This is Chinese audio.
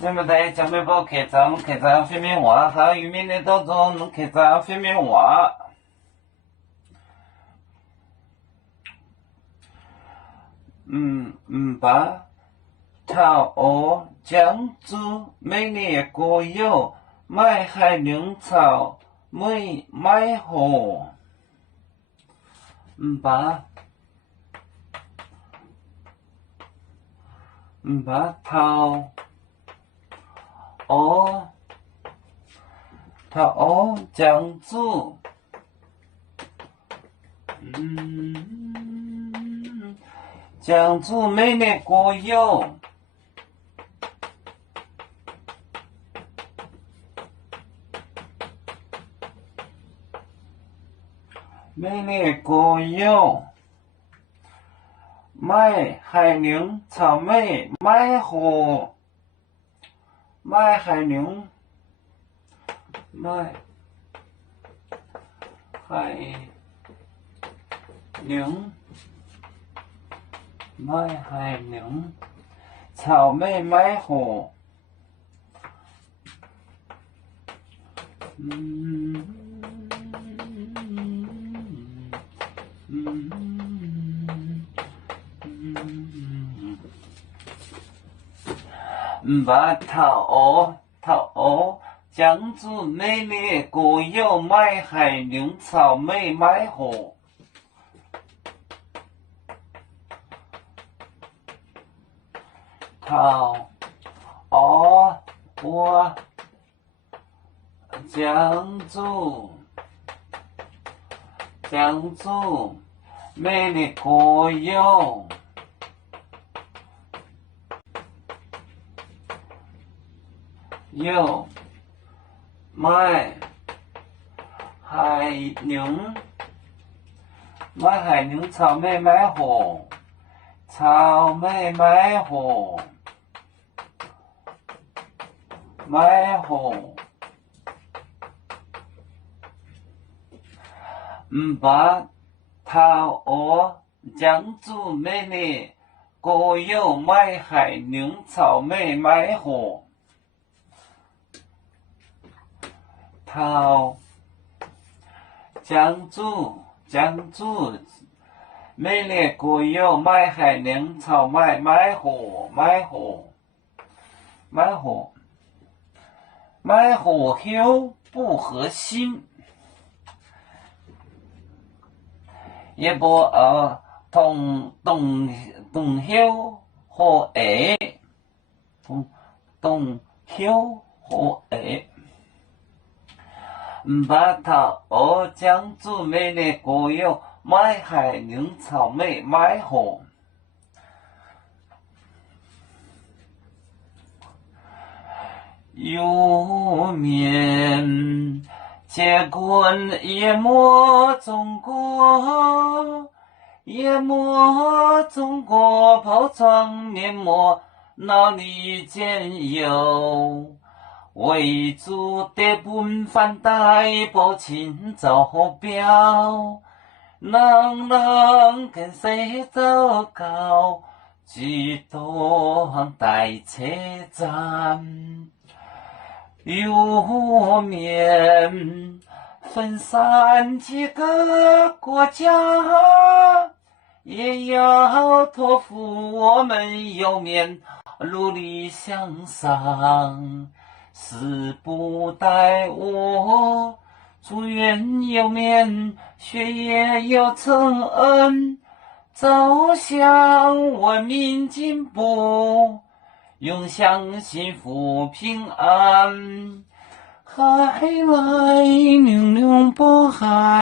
那么在江北宝客栈飞面话，还有渔民的当中客栈飞面话。把桃鹅江珠美丽果油买海宁草买河。把桃鹅江珠江珠美丽果油买海宁草莓买河买海宁草莓买河把桃鹅江珠美丽果油买海宁草莓买河。桃鹅江珠美丽果油买海宁草莓买河把桃鹅江珠美丽果油买海宁草莓买河。桃江珠美丽果油买海宁草莓买河后不合心，也不同后和同后和把桃鹅江珠美丽果油买海宁草莓买河。有面结棍夜莫中国抛窗面膜脑里间有为主的本番带不清走标，能跟谁走高，几多待车站。有面分散几个国家，也要托付我们有面努力向上。时不待我，祝愿有面学业有成，走向文明进步，永享幸福平安。海来玲珑渤海。